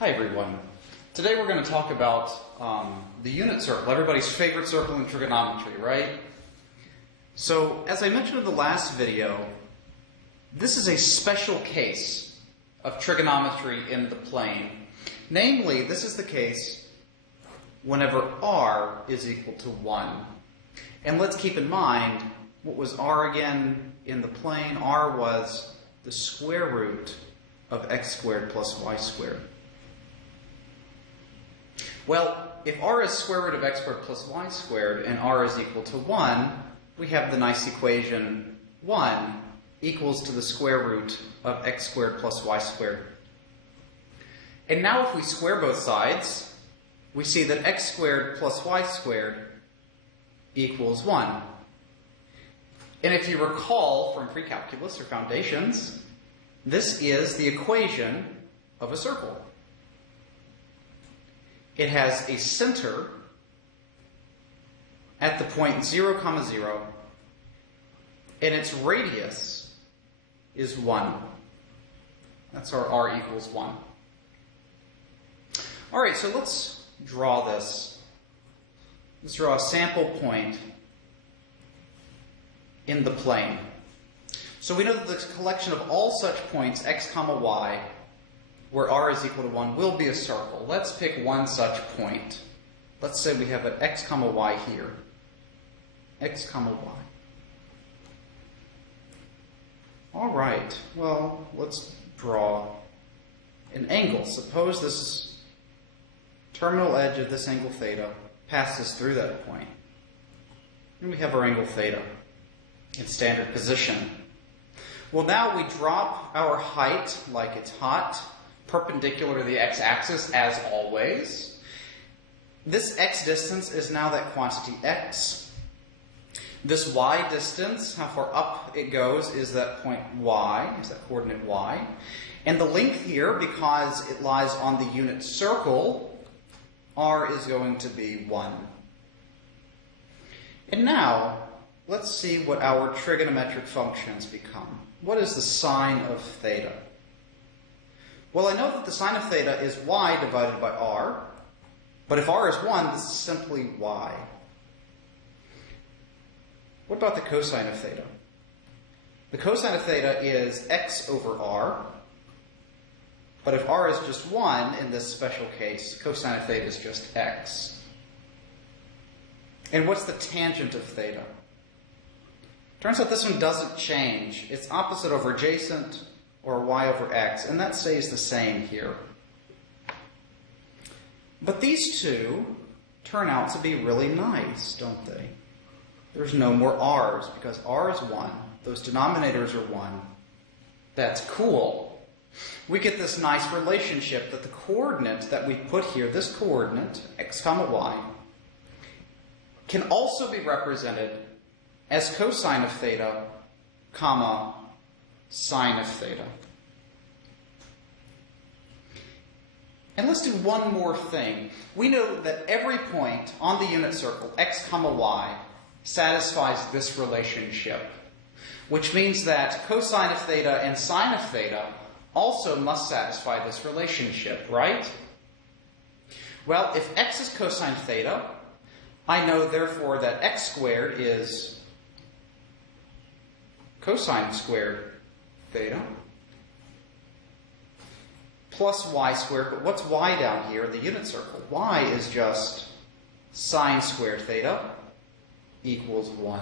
Hi everyone. Today we're going to talk about the unit circle, everybody's favorite circle in trigonometry, right? So, as I mentioned in the last video, this is a special case of trigonometry in the plane. Namely, this is the case whenever r is equal to 1. And let's keep in mind, what was r again in the plane? R was the square root of x squared plus y squared. Well, if r is square root of x squared plus y squared and r is equal to 1, we have the nice equation 1 equals to the square root of x squared plus y squared. And now if we square both sides, we see that x squared plus y squared equals 1. And if you recall from pre-calculus or foundations, this is the equation of a circle. It has a center at the point 0, 0, and its radius is 1. That's our r equals 1. All right, so let's draw this. Let's draw a sample point in the plane. So we know that the collection of all such points, x, y, where r is equal to 1, will be a circle. Let's pick one such point. Let's say we have an x, y here. X, y. All right, well, let's draw an angle. Suppose this terminal edge of this angle theta passes through that point. And we have our angle theta in standard position. Well, now we drop our height like it's hot, perpendicular to the x-axis as always. This x distance is now that quantity x. This y distance, how far up it goes, is that point y, is that coordinate y. And the length here, because it lies on the unit circle, r is going to be 1. And now, let's see what our trigonometric functions become. What is the sine of theta? Well, I know that the sine of theta is y divided by r, but if r is 1, this is simply y. What about the cosine of theta? The cosine of theta is x over r, but if r is just 1, in this special case, cosine of theta is just x. And what's the tangent of theta? Turns out this one doesn't change. It's opposite over adjacent, or y over x, and that stays the same here. But these two turn out to be really nice, don't they? There's no more r's, because r is 1. Those denominators are 1. That's cool. We get this nice relationship that the coordinate that we put here, this coordinate, x, y, can also be represented as cosine of theta, sine of theta. And let's do one more thing. We know that every point on the unit circle, x, y, satisfies this relationship, which means that cosine of theta and sine of theta also must satisfy this relationship, right? Well, if x is cosine theta, I know therefore that x squared is cosine squared theta plus y squared, but what's y down here in the unit circle? Y is just sine squared theta equals 1.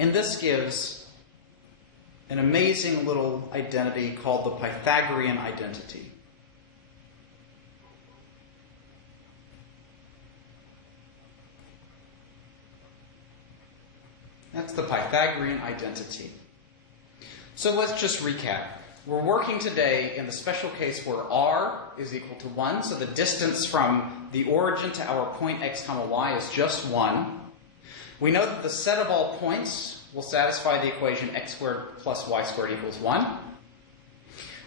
And this gives an amazing little identity called the Pythagorean identity. That's the Pythagorean identity. So let's just recap. We're working today in the special case where r is equal to 1, so the distance from the origin to our point x, y is just 1. We know that the set of all points will satisfy the equation x squared plus y squared equals 1.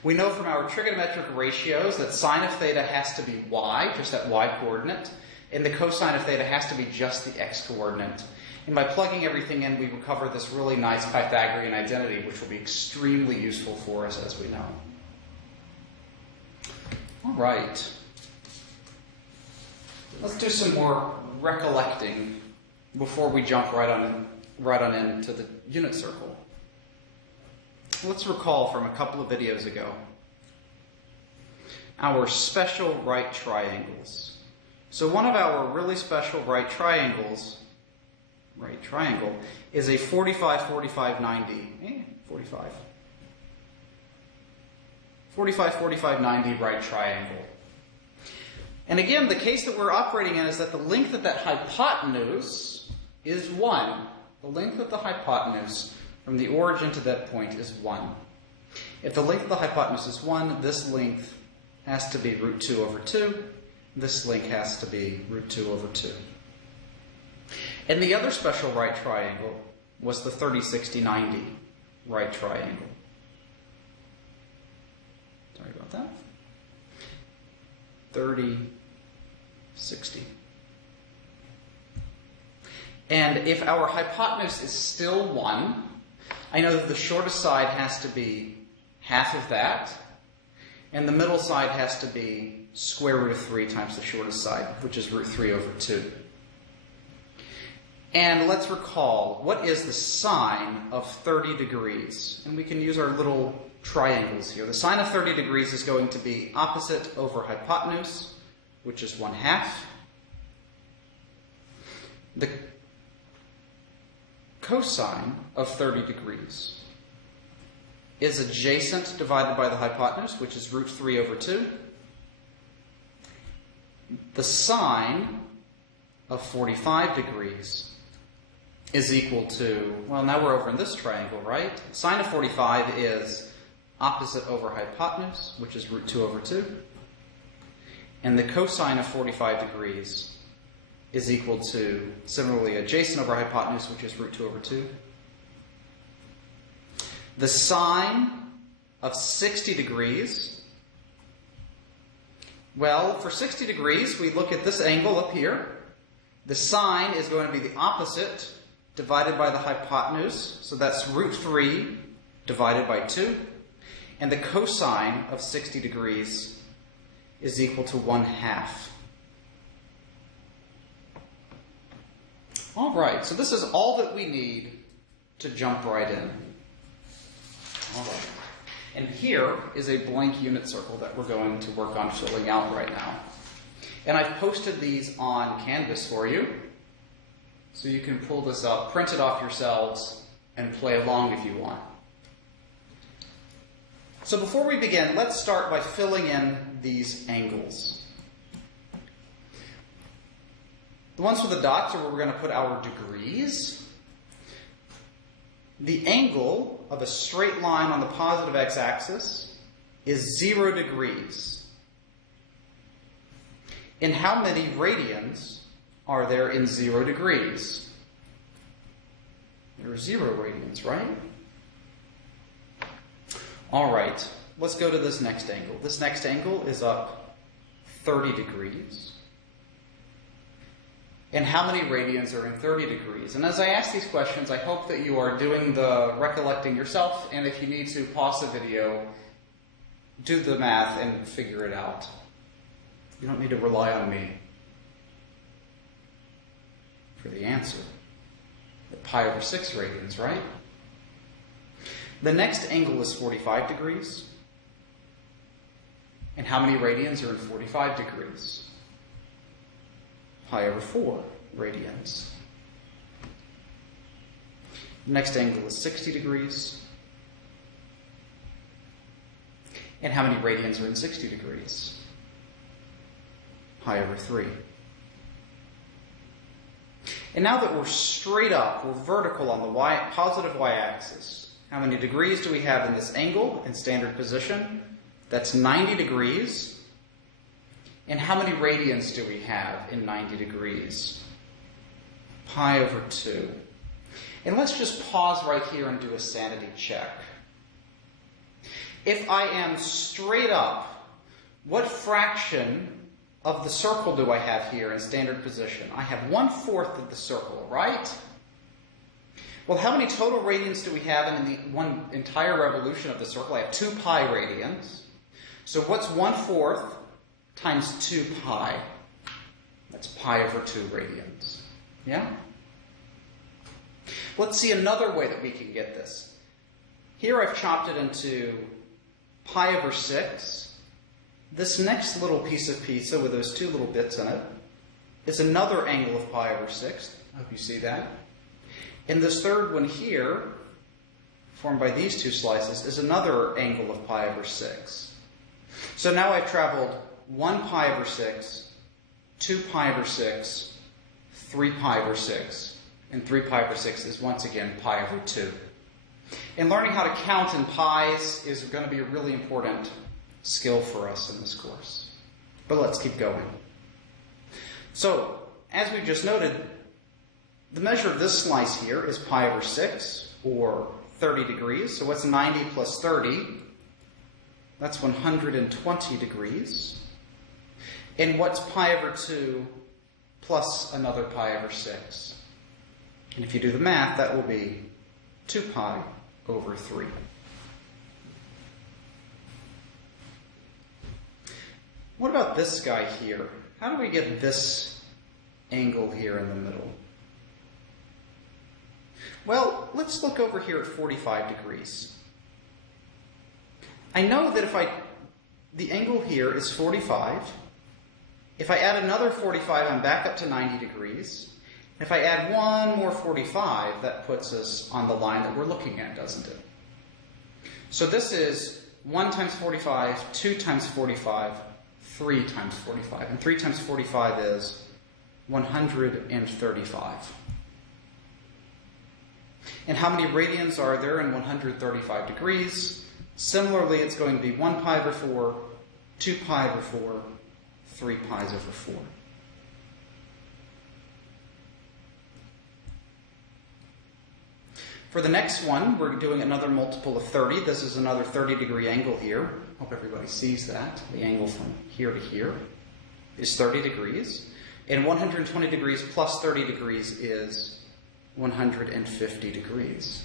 We know from our trigonometric ratios that sine of theta has to be y, just that y coordinate, and the cosine of theta has to be just the x coordinate. And by plugging everything in, we recover this really nice Pythagorean identity, which will be extremely useful for us, as we know. All right. Let's do some more recollecting before we jump right on into the unit circle. Let's recall from a couple of videos ago our special right triangles. So one of our really special right triangle is a 45, 45, 90. 45, 45, 90 right triangle. And again, the case that we're operating in is that the length of that hypotenuse is 1. The length of the hypotenuse from the origin to that point is 1. If the length of the hypotenuse is 1, this length has to be root 2 over 2. This length has to be root 2 over 2. And the other special right triangle was the 30, 60, 90 right triangle. Sorry about that. 30, 60. And if our hypotenuse is still 1, I know that the shortest side has to be half of that, and the middle side has to be square root of 3 times the shortest side, which is root 3 over 2. And let's recall, what is the sine of 30 degrees? And we can use our little triangles here. The sine of 30 degrees is going to be opposite over hypotenuse, which is 1/2. The cosine of 30 degrees is adjacent divided by the hypotenuse, which is root 3 over 2. The sine of 45 degrees is equal to, well, now we're over in this triangle, right? Sine of 45 is opposite over hypotenuse, which is root 2 over 2. And the cosine of 45 degrees is equal to, similarly, adjacent over hypotenuse, which is root 2 over 2. The sine of 60 degrees, well, for 60 degrees, we look at this angle up here. The sine is going to be the opposite divided by the hypotenuse, so that's root 3 divided by 2. And the cosine of 60 degrees is equal to 1/2. All right, so this is all that we need to jump right in. All right. And here is a blank unit circle that we're going to work on filling out right now. And I've posted these on Canvas for you, so you can pull this up, print it off yourselves, and play along if you want. So before we begin, let's start by filling in these angles. The ones with the dots are where we're going to put our degrees. The angle of a straight line on the positive x-axis is 0 degrees. And how many radians are there in 0 degrees? There are 0 radians, right? All right, let's go to this next angle. This next angle is up 30 degrees. And how many radians are in 30 degrees? And as I ask these questions, I hope that you are doing the recollecting yourself, and if you need to, pause the video, do the math, and figure it out. You don't need to rely on me for the answer. Pi over 6 radians, right? The next angle is 45 degrees. And how many radians are in 45 degrees? Pi over 4 radians. The next angle is 60 degrees. And how many radians are in 60 degrees? Pi over 3. And now that we're straight up, we're vertical on the positive y-axis, how many degrees do we have in this angle in standard position? That's 90 degrees. And how many radians do we have in 90 degrees? Pi over 2. And let's just pause right here and do a sanity check. If I am straight up, what fraction of the circle do I have here in standard position? I have 1/4 of the circle, right? Well, how many total radians do we have in the one entire revolution of the circle? I have 2 pi radians. So what's 1/4 times 2 pi. That's pi over 2 radians. Yeah? Let's see another way that we can get this. Here I've chopped it into pi over 6. This next little piece of pizza with those 2 little bits in it is another angle of pi over 6. I hope you see that. And this third one here, formed by these 2 slices, is another angle of pi over 6. So now I've traveled 1 pi over 6, 2 pi over 6, 3 pi over 6, and 3 pi over 6 is once again pi over 2. And learning how to count in pies is going to be a really important skill for us in this course. But let's keep going. So, as we just noted, the measure of this slice here is pi over 6, or 30 degrees. So what's 90 plus 30? That's 120 degrees. And what's pi over 2 plus another pi over 6? And if you do the math, that will be 2 pi over 3. What about this guy here? How do we get this angle here in the middle? Well, let's look over here at 45 degrees. I know that the angle here is 45. If I add another 45, I'm back up to 90 degrees. If I add one more 45, that puts us on the line that we're looking at, doesn't it? So this is 1 times 45, 2 times 45, 3 times 45. And 3 times 45 is 135. And how many radians are there in 135 degrees? Similarly, it's going to be 1 pi over 4, 2 pi over 4, 3 pi's over 4. For the next one, we're doing another multiple of 30. This is another 30-degree angle here. Hope everybody sees that. The angle from here to here is 30 degrees. And 120 degrees plus 30 degrees is 150 degrees.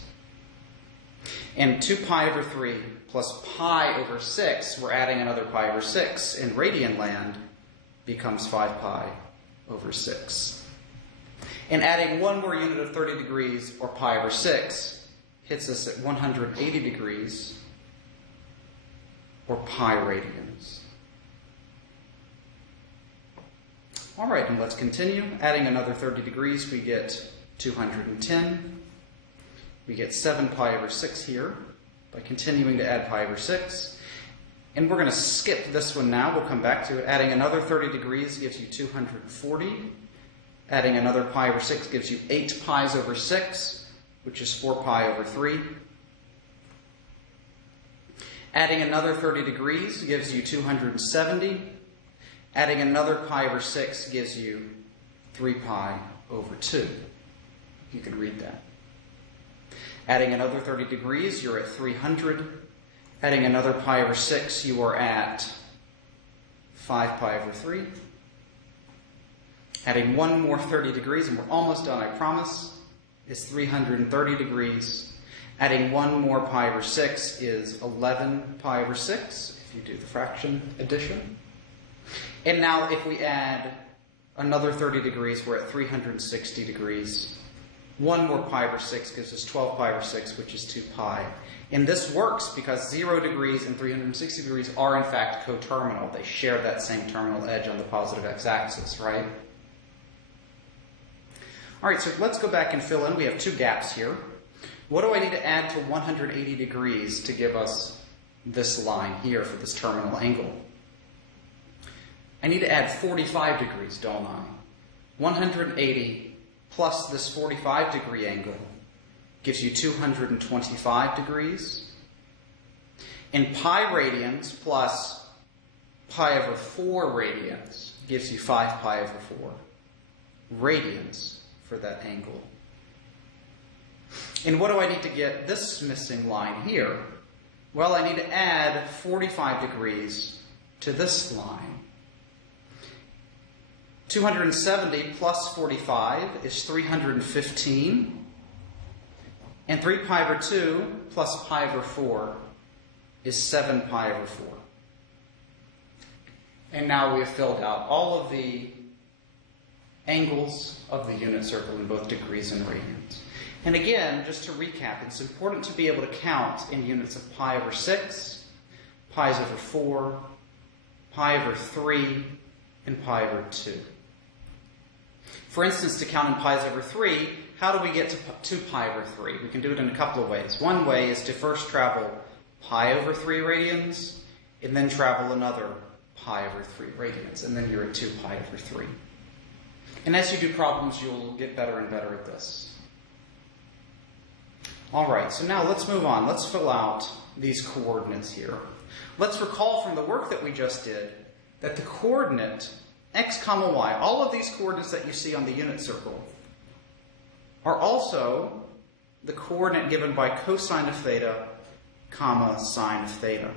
And 2 pi over 3 plus pi over 6, we're adding another pi over 6 in radian land, becomes 5 pi over 6. And adding one more unit of 30 degrees, or pi over 6, hits us at 180 degrees, or pi radians. All right, and let's continue. Adding another 30 degrees, we get 210. We get 7 pi over 6 here by continuing to add pi over 6. And we're going to skip this one now. We'll come back to it. Adding another 30 degrees gives you 240. Adding another pi over 6 gives you 8 pi's over 6, which is 4 pi over 3. Adding another 30 degrees gives you 270. Adding another pi over 6 gives you 3 pi over 2. You can read that. Adding another 30 degrees, you're at 300. Adding another pi over 6, you are at 5 pi over 3. Adding one more 30 degrees, and we're almost done, I promise, is 330 degrees. Adding one more pi over 6 is 11 pi over 6, if you do the fraction addition. And now if we add another 30 degrees, we're at 360 degrees. One more pi over 6 gives us 12 pi over 6, which is 2 pi. And this works because 0 degrees and 360 degrees are in fact coterminal. They share that same terminal edge on the positive x-axis, right? All right, so let's go back and fill in. We have 2 gaps here. What do I need to add to 180 degrees to give us this line here for this terminal angle? I need to add 45 degrees, don't I? 180 plus this 45 degree angle gives you 225 degrees. And pi radians plus pi over 4 radians gives you 5 pi over 4 radians for that angle. And what do I need to get this missing line here? Well, I need to add 45 degrees to this line. 270 plus 45 is 315. And 3 pi over 2 plus pi over 4 is 7 pi over 4. And now we have filled out all of the angles of the unit circle in both degrees and radians. And again, just to recap, it's important to be able to count in units of pi over 6, pi's over 4, pi over 3, and pi over 2. For instance, to count in pi's over 3, how do we get to 2 pi over 3? We can do it in a couple of ways. One way is to first travel pi over 3 radians, and then travel another pi over 3 radians, and then you're at 2 pi over 3. And as you do problems, you'll get better and better at this. All right, so now let's move on. Let's fill out these coordinates here. Let's recall from the work that we just did that the coordinate x comma y, all of these coordinates that you see on the unit circle, are also the coordinate given by cosine of theta, comma sine of theta.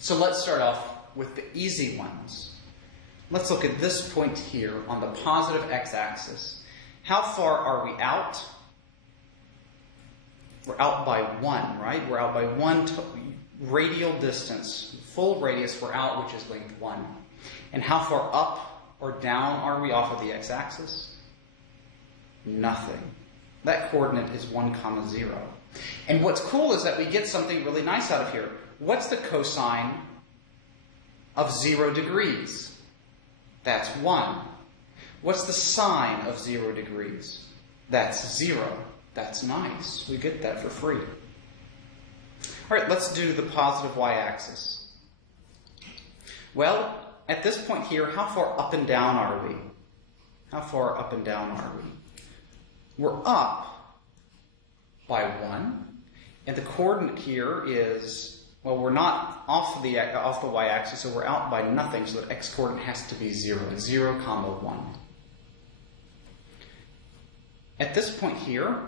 So let's start off with the easy ones. Let's look at this point here on the positive x-axis. How far are we out? We're out by 1, right? We're out by 1 radial distance. Full radius, we're out, which is length 1. And how far up or down are we off of the x-axis? Nothing. That coordinate is 1, 0. And what's cool is that we get something really nice out of here. What's the cosine of 0 degrees? That's 1. What's the sine of 0 degrees? That's 0. That's nice. We get that for free. All right, let's do the positive y-axis. Well, at this point here, how far up and down are we? How far up and down are we? We're up by 1, and the coordinate here is, well, we're not off the y-axis, so we're out by nothing, so the x-coordinate has to be 0, 0, 1. At this point here,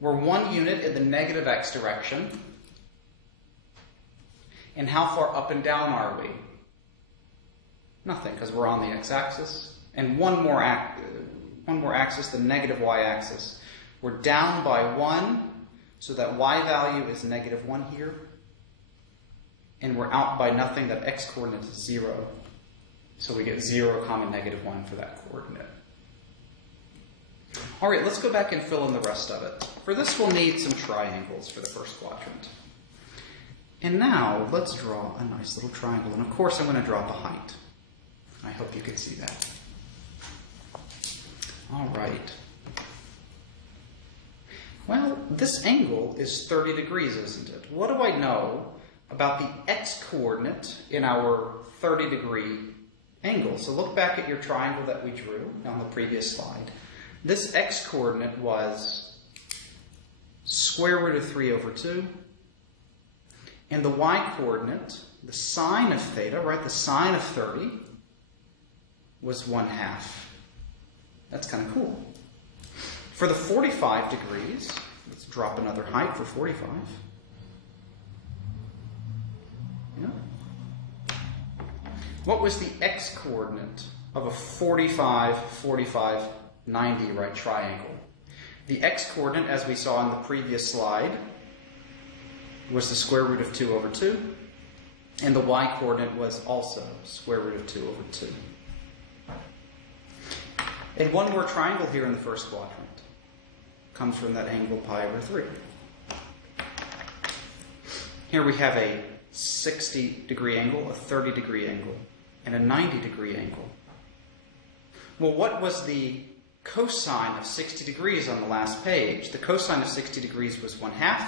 we're 1 unit in the negative x direction. And how far up and down are we? Nothing, because we're on the x-axis. And one more axis, the negative y-axis. We're down by 1, so that y value is negative 1 here. And we're out by nothing, that x-coordinate is 0. So we get 0, negative 1 for that coordinate. All right, let's go back and fill in the rest of it. For this, we'll need some triangles for the first quadrant. And now, let's draw a nice little triangle. And of course, I'm going to draw the height. I hope you can see that. All right. Well, this angle is 30 degrees, isn't it? What do I know about the x-coordinate in our 30-degree angle? So look back at your triangle that we drew on the previous slide. This x-coordinate was square root of 3 over 2. And the y-coordinate, the sine of theta, right, the sine of 30, was 1/2. That's kind of cool. For the 45 degrees, let's drop another height for 45. Yeah. What was the x-coordinate of a 45, 45, 90 right triangle? The x-coordinate, as we saw in the previous slide, was the square root of 2 over 2, and the y-coordinate was also square root of 2 over 2. And one more triangle here in the first quadrant comes from that angle pi over 3. Here we have a 60-degree angle, a 30-degree angle, and a 90-degree angle. Well, what was the cosine of 60 degrees on the last page? The cosine of 60 degrees was 1/2.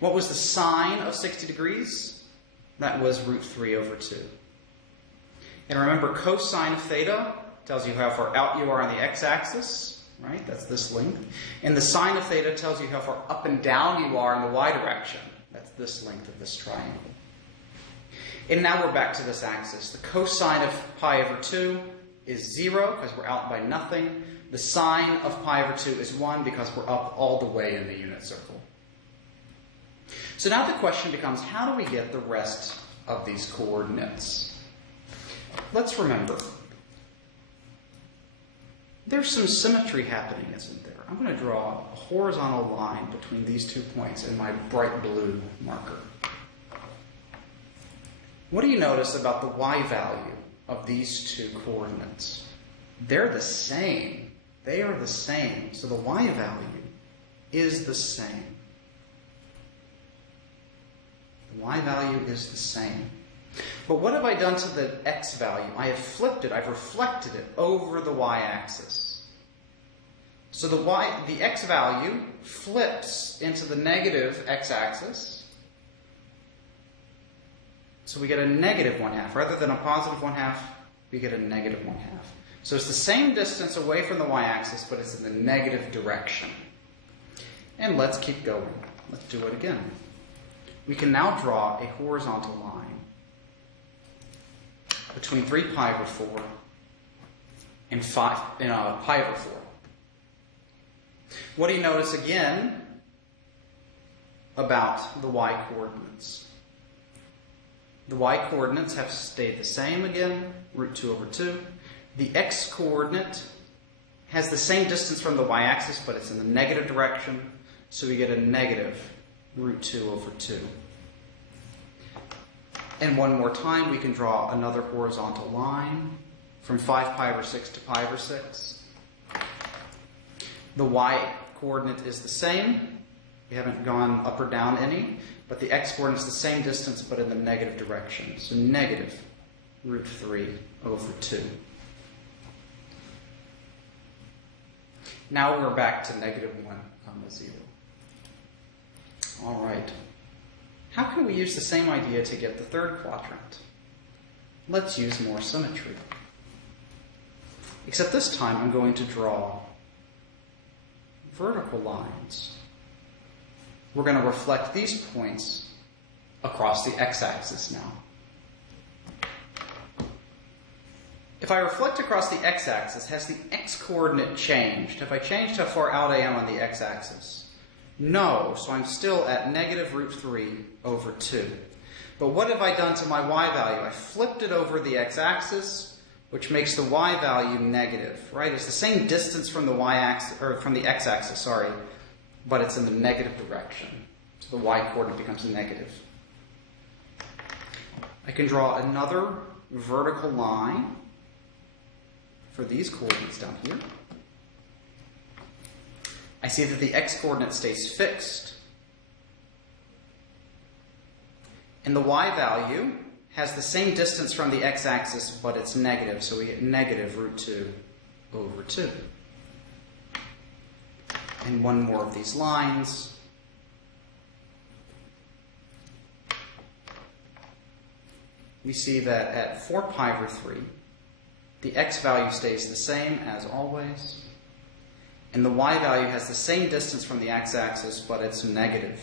What was the sine of 60 degrees? That was root 3 over 2. And remember, cosine of theta tells you how far out you are on the x-axis, right? That's this length. And the sine of theta tells you how far up and down you are in the y direction. That's this length of this triangle. And now we're back to this axis. The cosine of pi over 2 is 0 because we're out by nothing. The sine of pi over 2 is 1 because we're up all the way in the unit circle. So now the question becomes, how do we get the rest of these coordinates? Let's remember, there's some symmetry happening, isn't there? I'm going to draw a horizontal line between these 2 points in my bright blue marker. What do you notice about the y value of these two coordinates? They're the same. They are the same. So the y value is the same. The y value is the same. But what have I done to the x value? I have flipped it. I've reflected it over the y-axis. So the x value flips into the negative x-axis. So we get a negative 1/2. Rather than a positive 1/2, we get a negative 1/2. So it's the same distance away from the y-axis, but it's in the negative direction. And let's keep going. Let's do it again. We can now draw a horizontal line between 3 pi over 4 and pi over 4. What do you notice again about the y-coordinates? The y-coordinates have stayed the same again, root 2 over 2. The x-coordinate has the same distance from the y-axis, but it's in the negative direction, so we get a negative root 2 over 2. And one more time, we can draw another horizontal line from 5 pi over 6 to pi over 6. The y-coordinate is the same. We haven't gone up or down any, but the x-coordinate is the same distance, but in the negative direction. So negative root 3 over 2. Now we're back to negative 1, 0. All right. How can we use the same idea to get the third quadrant? Let's use more symmetry. Except this time I'm going to draw vertical lines. We're going to reflect these points across the x-axis now. If I reflect across the x-axis, has the x-coordinate changed? Have I changed how far out I am on the x-axis? No, so I'm still at negative root 3 over 2. But what have I done to my y value? I flipped it over the x-axis, which makes the y value negative, right? It's the same distance from the y-axis, or from the x-axis, sorry, but it's in the negative direction. So the y-coordinate becomes negative. I can draw another vertical line for these coordinates down here. I see that the x-coordinate stays fixed. And the y value has the same distance from the x-axis, but it's negative, so we get negative root 2 over 2. And one more of these lines. We see that at 4 pi over 3, the x value stays the same as always, and the y value has the same distance from the x-axis, but it's negative.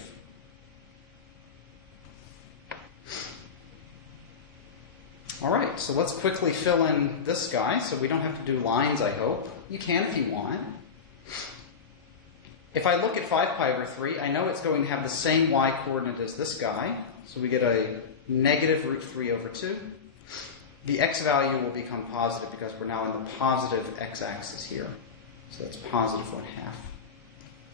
All right, so let's quickly fill in this guy so we don't have to do lines, I hope. You can if you want. If I look at 5 pi over 3, I know it's going to have the same y-coordinate as this guy, so we get a negative root 3 over 2. The x value will become positive because we're now in the positive x-axis here. So that's positive 1/2.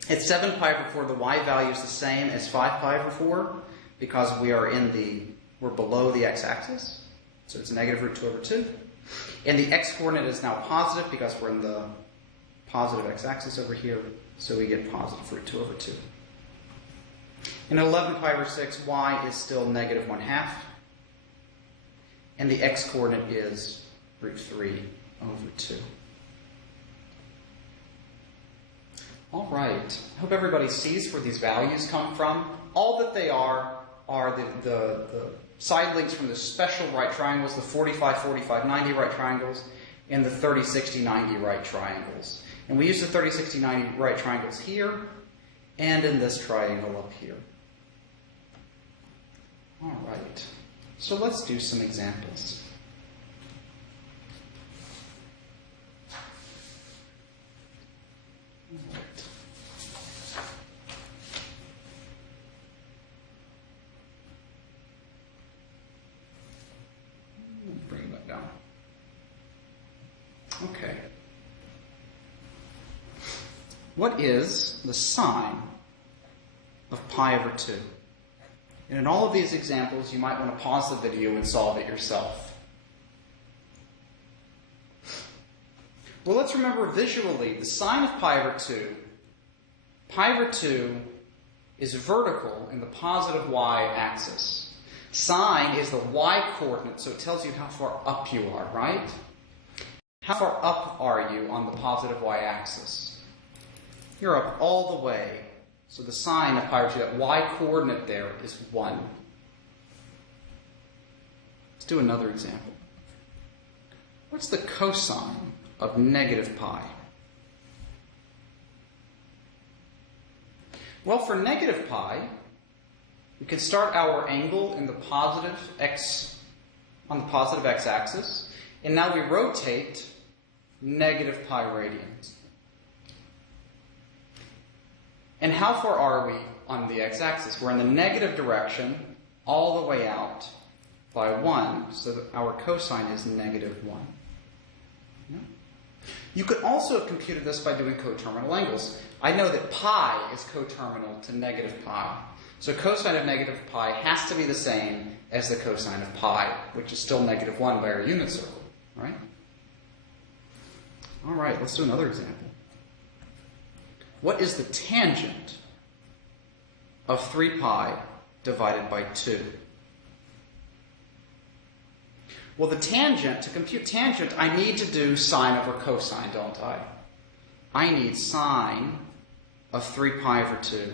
At 7 pi over 4, the y value is the same as 5 pi over 4 because we're below the x-axis. So it's negative root 2 over 2. And the x-coordinate is now positive because we're in the positive x-axis over here. So we get positive root 2 over 2. And at 11 pi over 6, y is still negative 1/2. And the x-coordinate is root 3 over 2. All right. I hope everybody sees where these values come from. All that they are the side links from the special right triangles, the 45, 45, 90 right triangles, and the 30, 60, 90 right triangles. And we use the 30, 60, 90 right triangles here and in this triangle up here. All right. So let's do some examples. All right. Bring that down. Okay. What is the sine of pi over 2? And in all of these examples, you might want to pause the video and solve it yourself. Well, let's remember visually the sine of pi over 2. Pi over 2 is vertical in the positive y-axis. Sine is the y-coordinate, so it tells you how far up you are, right? How far up are you on the positive y-axis? You're up all the way. So the sine of pi over 2, that y-coordinate there is 1. Let's do another example. What's the cosine of negative pi? Well, for negative pi, we can start our angle in the positive x, on the positive x-axis, and now we rotate negative pi radians. And how far are we on the x-axis? We're in the negative direction all the way out by 1, so that our cosine is negative 1. Yeah. You could also have computed this by doing coterminal angles. I know that pi is coterminal to negative pi. So cosine of negative pi has to be the same as the cosine of pi, which is still negative 1 by our unit circle, right? All right, let's do another example. What is the tangent of 3 pi divided by 2? Well, the tangent, to compute tangent, I need to do sine over cosine, don't I? I need sine of 3 pi over 2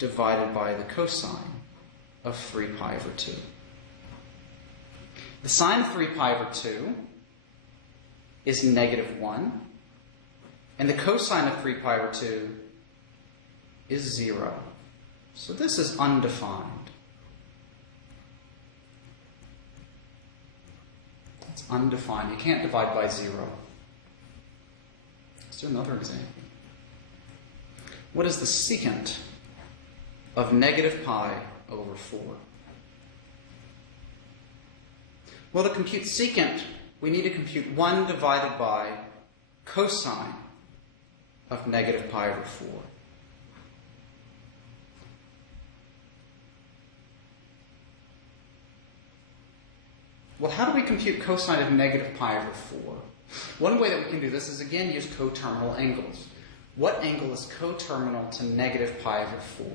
divided by the cosine of 3 pi over 2. The sine of 3 pi over 2 is negative 1. And the cosine of 3 pi over 2 is 0. So this is undefined. It's undefined. You can't divide by 0. Let's do another example. What is the secant of negative pi over 4? Well, to compute secant, we need to compute 1 divided by cosine of negative pi over 4. Well, how do we compute cosine of negative pi over 4? One way that we can do this is, again, use coterminal angles. What angle is coterminal to negative pi over 4?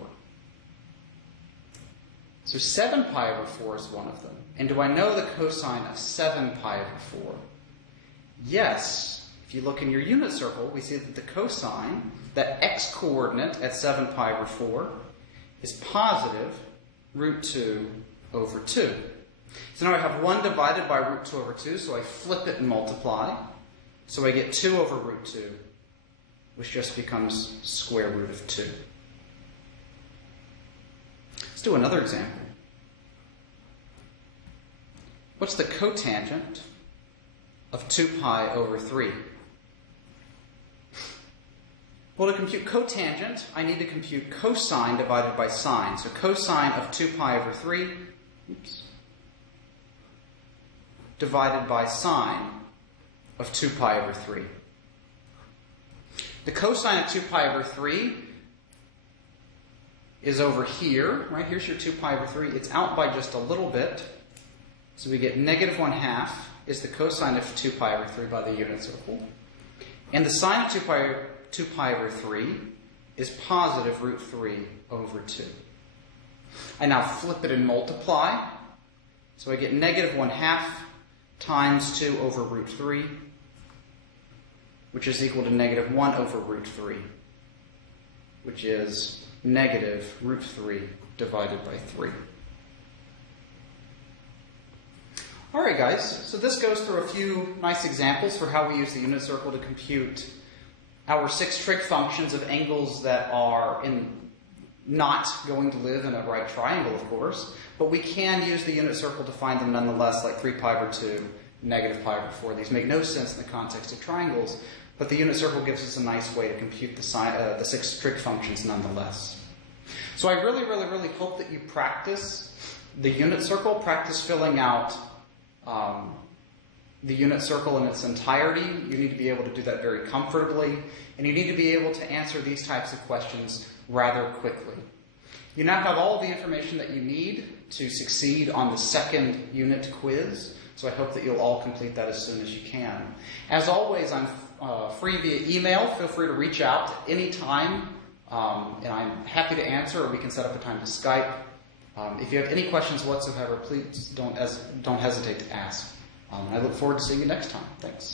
So 7 pi over 4 is one of them. And do I know the cosine of 7 pi over 4? Yes. If you look in your unit circle, we see that the cosine, that x-coordinate at 7 pi over 4, is positive root 2 over 2. So now I have 1 divided by root 2 over 2, so I flip it and multiply. So I get 2 over root 2, which just becomes square root of 2. Let's do another example. What's the cotangent of 2 pi over 3? Well, to compute cotangent, I need to compute cosine divided by sine. So cosine of 2 pi over 3, divided by sine of 2 pi over 3. The cosine of 2 pi over 3 is over here, right? Here's your 2 pi over 3. It's out by just a little bit. So we get negative 1/2 is the cosine of 2 pi over 3 by the unit circle. And the sine of 2 pi over 3 is positive root 3 over 2. I now flip it and multiply. So I get negative 1/2 times 2 over root 3, which is equal to negative 1 over root 3, which is negative root 3 divided by 3. All right, guys, so this goes through a few nice examples for how we use the unit circle to compute our 6 trig functions of angles that are not going to live in a right triangle, of course, but we can use the unit circle to find them nonetheless, like 3 pi over 2, negative pi over 4. These make no sense in the context of triangles, but the unit circle gives us a nice way to compute the 6 trig functions nonetheless. So I really, really, really hope that you practice the unit circle, practice filling out the unit circle in its entirety. You need to be able to do that very comfortably, and you need to be able to answer these types of questions rather quickly. You now have all the information that you need to succeed on the second unit quiz, so I hope that you'll all complete that as soon as you can. As always, I'm free via email. Feel free to reach out at any time, and I'm happy to answer, or we can set up a time to Skype. If you have any questions whatsoever, please don't hesitate to ask. I look forward to seeing you next time. Thanks.